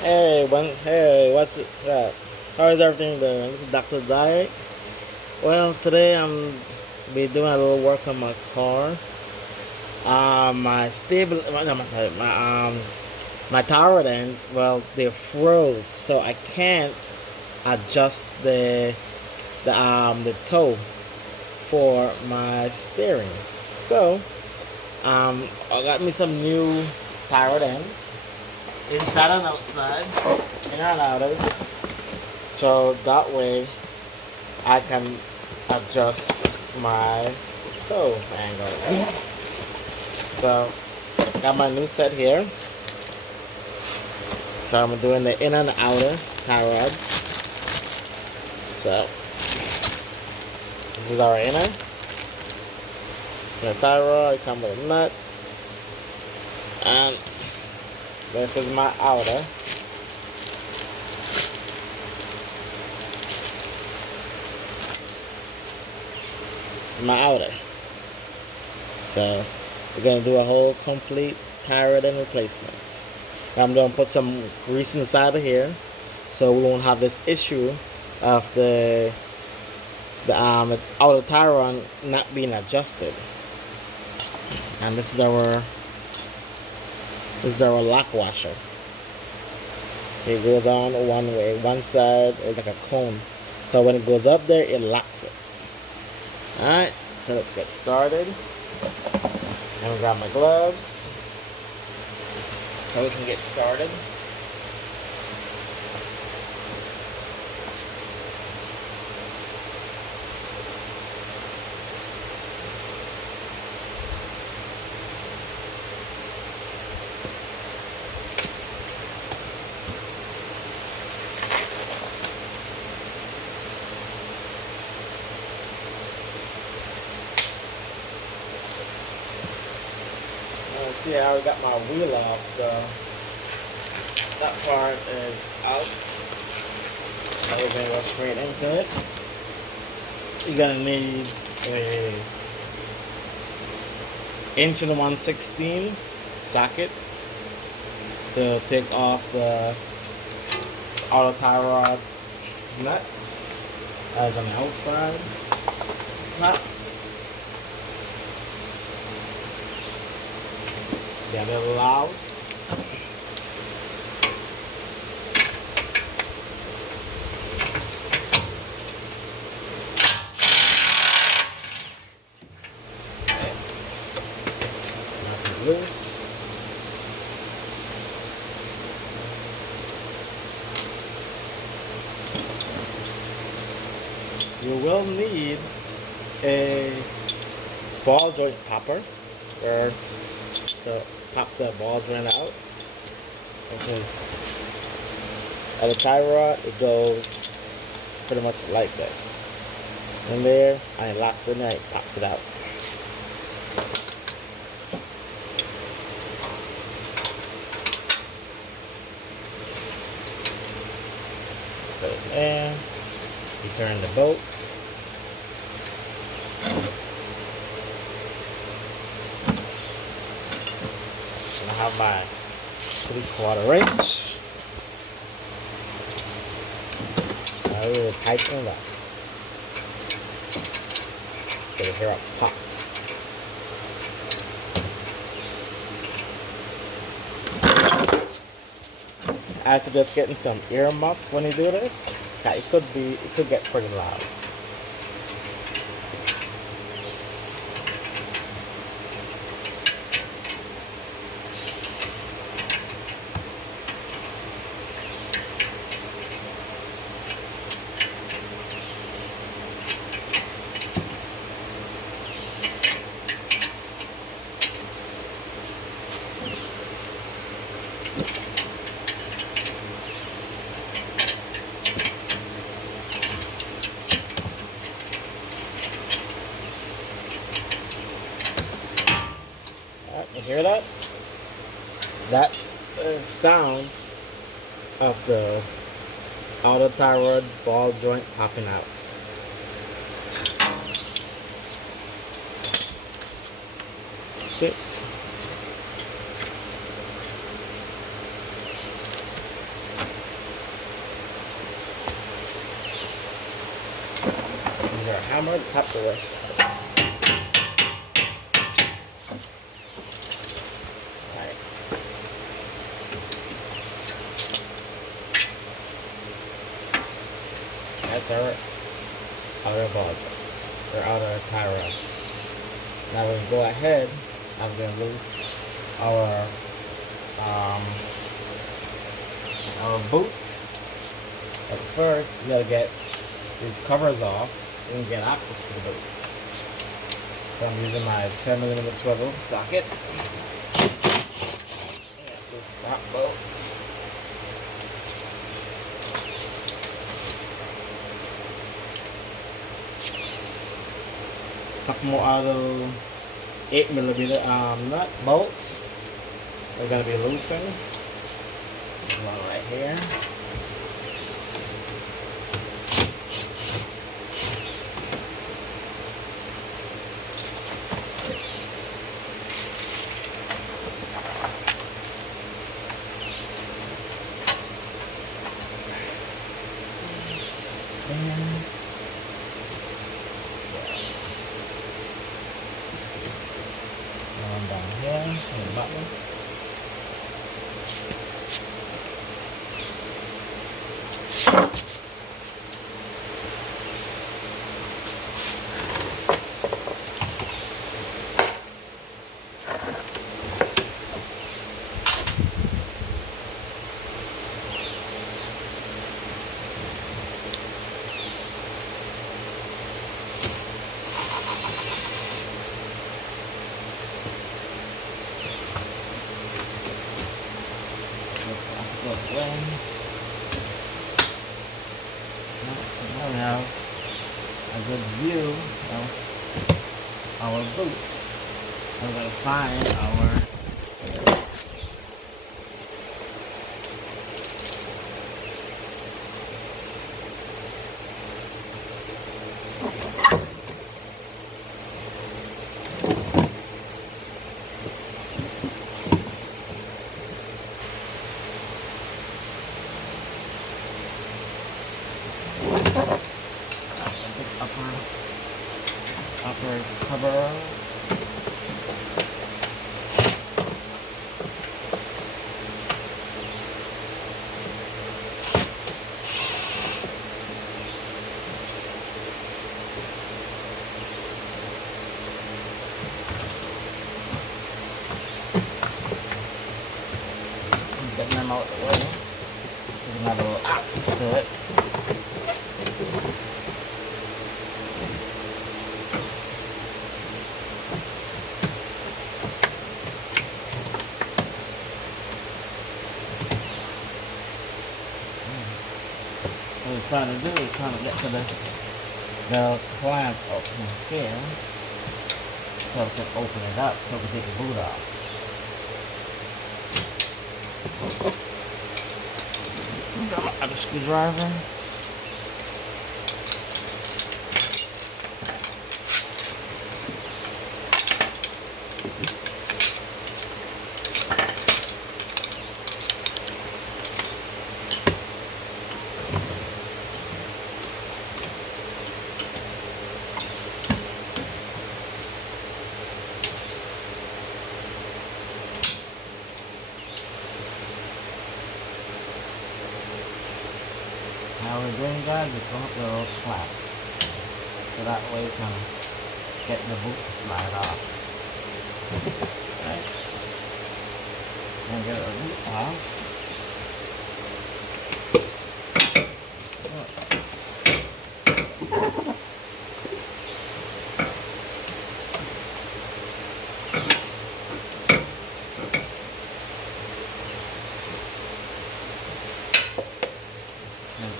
Hey, what's up? How is everything doing? This is Dr. Dyke. Well, today I'm be doing a little work on my car. My tower ends. Well, they froze, so I can't adjust the toe for my steering. So I got me some new tower ends, inside and outside, in and outers. So that way I can adjust my toe angles. So got my new set here. So I'm doing the inner and the outer tie rods. So this is our inner. The tie rod come with a nut. And this is my outer. This is my outer. So we're gonna do a whole complete tie rod and replacement. I'm gonna put some grease inside of here, so we won't have this issue of the outer tie rod not being adjusted. And this is our lock washer. It goes on one way, one side is like a cone. So when it goes up there, it locks it. Alright, so let's get started. I'm gonna grab my gloves so we can get started. See, I already got my wheel off, so that part is out. Now we're gonna go straight into it. You're gonna need a 1/16" socket to take off the auto tie rod nut as on the outside nut. Get a little loud. Nothing loose. You will need a ball joint popper or to pop the ball joint out, because at the tie rod it goes pretty much like this in there, and it locks in there, it pops it out. Put it there, you turn the bolt. I have my 3/4 inch. I will tighten it up. Get it here up pop. I suggest getting some ear muffs when you do this. It could get pretty loud. You hear that? That's the sound of the outer tie rod ball joint popping out. That's it. hammer to tap the rest. Alright. That's our outer bulb, or outer tie rod. Now we can go ahead. I'm going to loose our boot. But first, we gotta get these covers off and get access to the boot. So I'm using my 10mm swivel socket. And just that bolt. A couple more auto 8mm nut bolts. They're gonna be loosened. There's one right here. One down here, and the button. Now we have a good view of our boots. We're going to find our upper cover. Getting them out of the way so we can have a little access to it. What we're trying to do is trying to get to this belt clamp up here so we can open it up so we can take the boot off. Got the screwdriver. Now we're doing, guys, we come up with a little flap. So that way we can get the boot to slide off. Right? And get the boot off.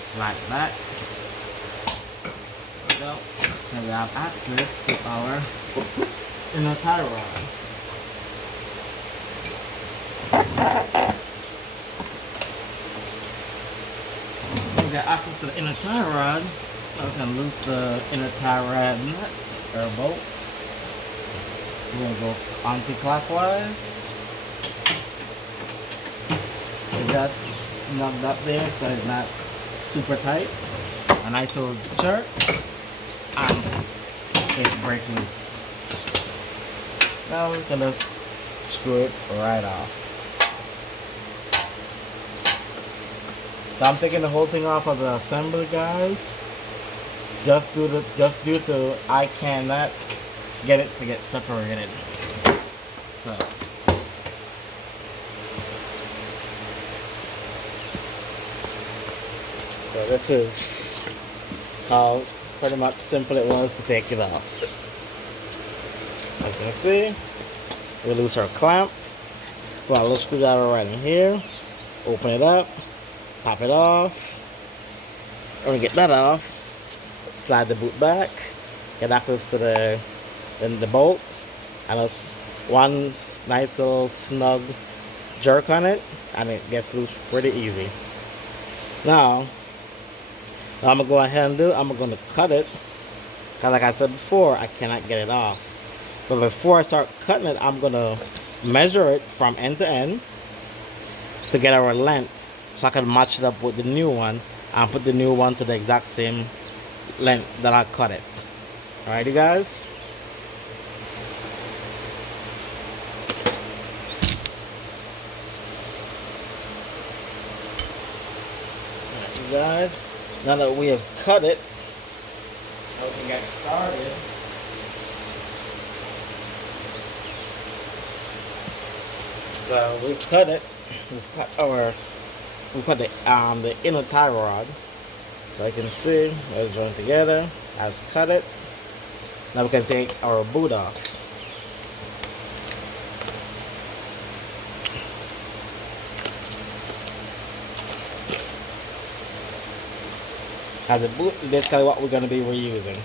Slide it back. There we go. And we have access to our inner tie rod. When we got access to the inner tie rod, we can loose the inner tie rod nut or bolt. We're going to go anti-clockwise. It just snugged up there so it's not super tight. A nice little jerk, and things break loose. Now we can just screw it right off. So I'm taking the whole thing off as an assembly, guys. Just due to I cannot get it to get separated. So this is how pretty much simple it was to take it off. As you can see, we lose our clamp. Put a little screwdriver right in here. Open it up. Pop it off. When we get that off, slide the boot back. Get access to the bolt. And just one nice little snug jerk on it. And it gets loose pretty easy. Now I'm going to go ahead and I'm going to cut it. Because like I said before, I cannot get it off. But before I start cutting it, I'm going to measure it from end to end to get our length. So I can match it up with the new one and put the new one to the exact same length that I cut it. Alrighty, guys. Alright, guys. Now that we have cut it, now we can get started. So we've cut it. We've cut the inner tie rod. So you can see it's joined together. I've cut it. Now we can take our boot off. As a boot is basically what we're going to be reusing.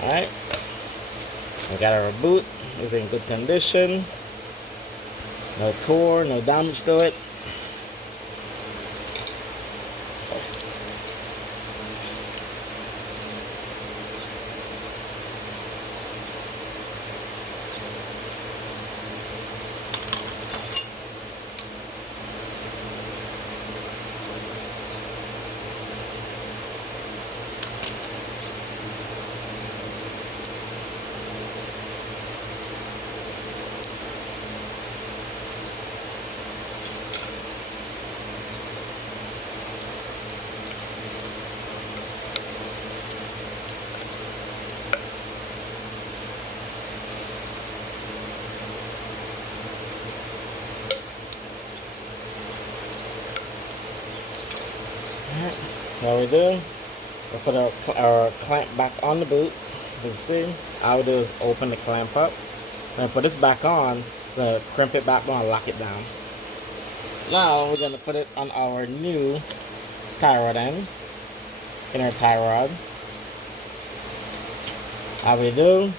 Alright, we got our boot. It's in good condition. No torn, no damage to it. What we do, we put our clamp back on the boot. You can see, all we do is open the clamp up. And put this back on, we're going to crimp it back down and lock it down. Now we're going to put it on our new tie rod end, inner tie rod. All we do,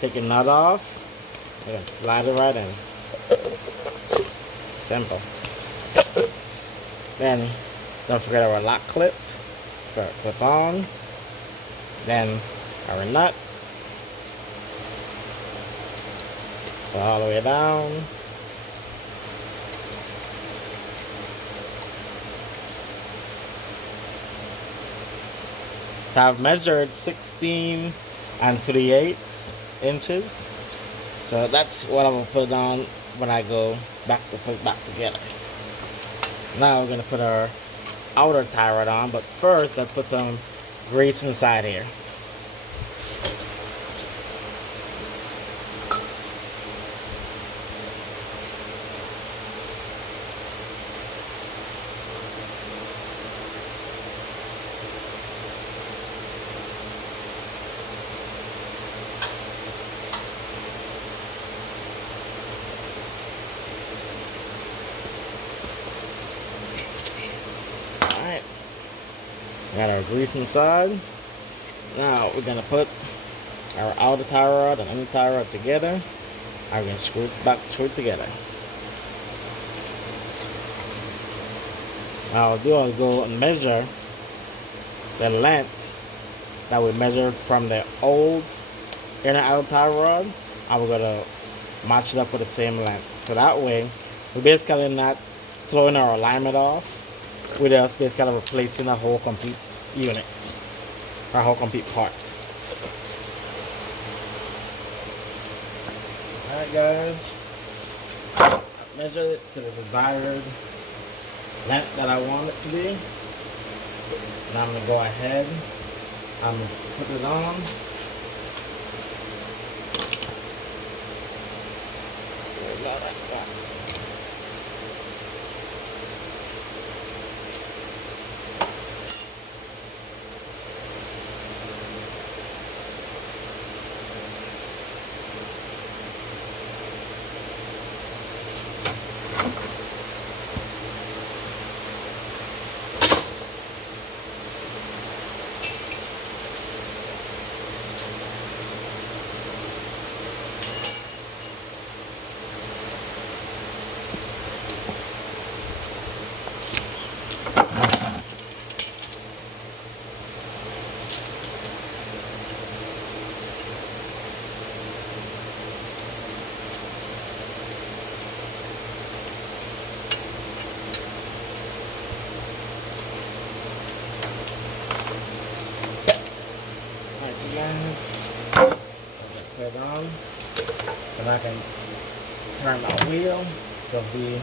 take your nut off, we're going to slide it right in. Simple. Then don't forget our lock clip. Put our clip on. Then our nut. Go all the way down. So I've measured 16 3/8 inches. So that's what I'm going to put on when I go back to put it back together. Now we're going to put our outer tie rod on, but first let's put some grease inside here. Got our grease inside. Now we're gonna put our outer tie rod and inner tie rod together. I'm gonna screw it together. Now I'll go and measure the length that we measured from the old inner outer tie rod, and we're gonna match it up with the same length. So that way We're basically not throwing our alignment off. We're just basically replacing a whole complete unit, or a whole complete part. Alright guys, I measured it to the desired length that I want it to be. And I'm going to go ahead, I'm going to put it on. Guys, put it on so I can turn my wheel so it'll be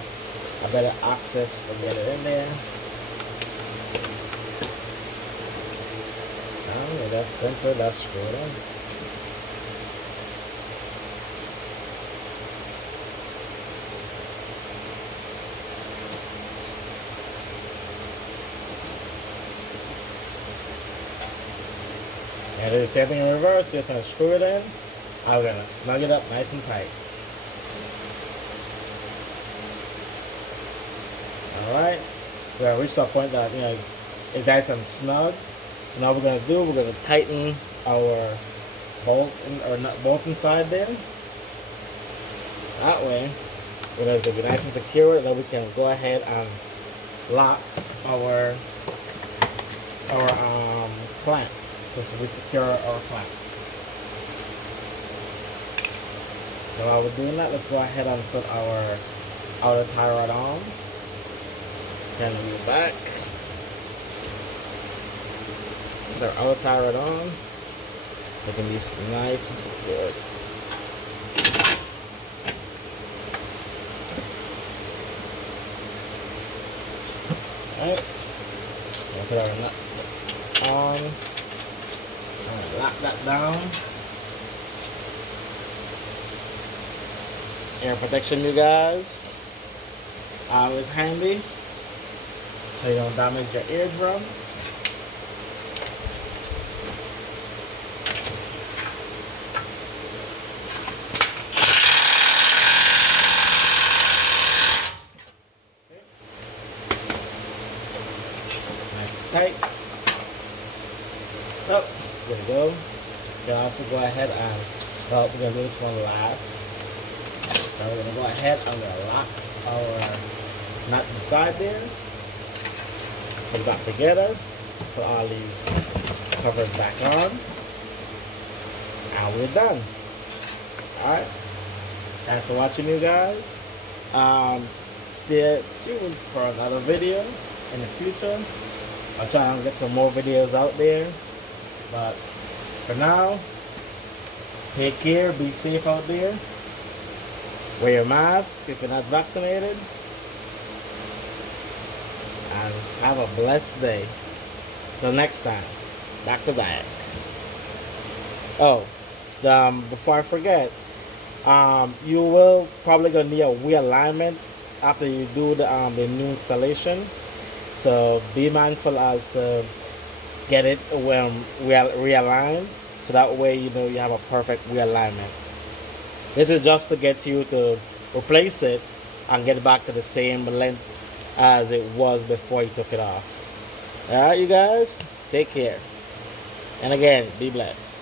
a better access to get it in there. Oh, that's simple, that's screwed in. And do the same thing in reverse. We're just going to screw it in. I'm going to snug it up nice and tight. Alright. We're going to reach that point that, it's nice and snug. And all we're going to do, we're going to tighten our bolt, or nut bolt inside there. That way, we're going to be nice and secure, and then we can go ahead and lock our clamp. So we secure our clamp. So while we're doing that, let's go ahead and put our outer tie rod on. Turn the wheel back. Put our outer tie rod on so it can be nice and secured. Alright. Put our nut on. Lock that down. Air protection, you guys. Always handy so you don't damage your eardrums. Nice and tight. Oh. There we go. You can also go ahead and, we're going to do this one last. So we're going to go ahead and I'm going to lock our nut inside there. Put it back together. Put all these covers back on. And we're done. Alright. Thanks for watching, you guys. Stay tuned for another video in the future. I'll try and get some more videos out there. But for now, take care, be safe out there. Wear your mask if you're not vaccinated. And have a blessed day. Till next time, back to back. Oh, before I forget, you will probably gonna need a wheel alignment after you do the new installation. So be mindful as to get it when realigned, so that way you have a perfect realignment. This is just to get you to replace it and get it back to the same length as it was before you took it off. Alright, you guys, take care, and again, be blessed.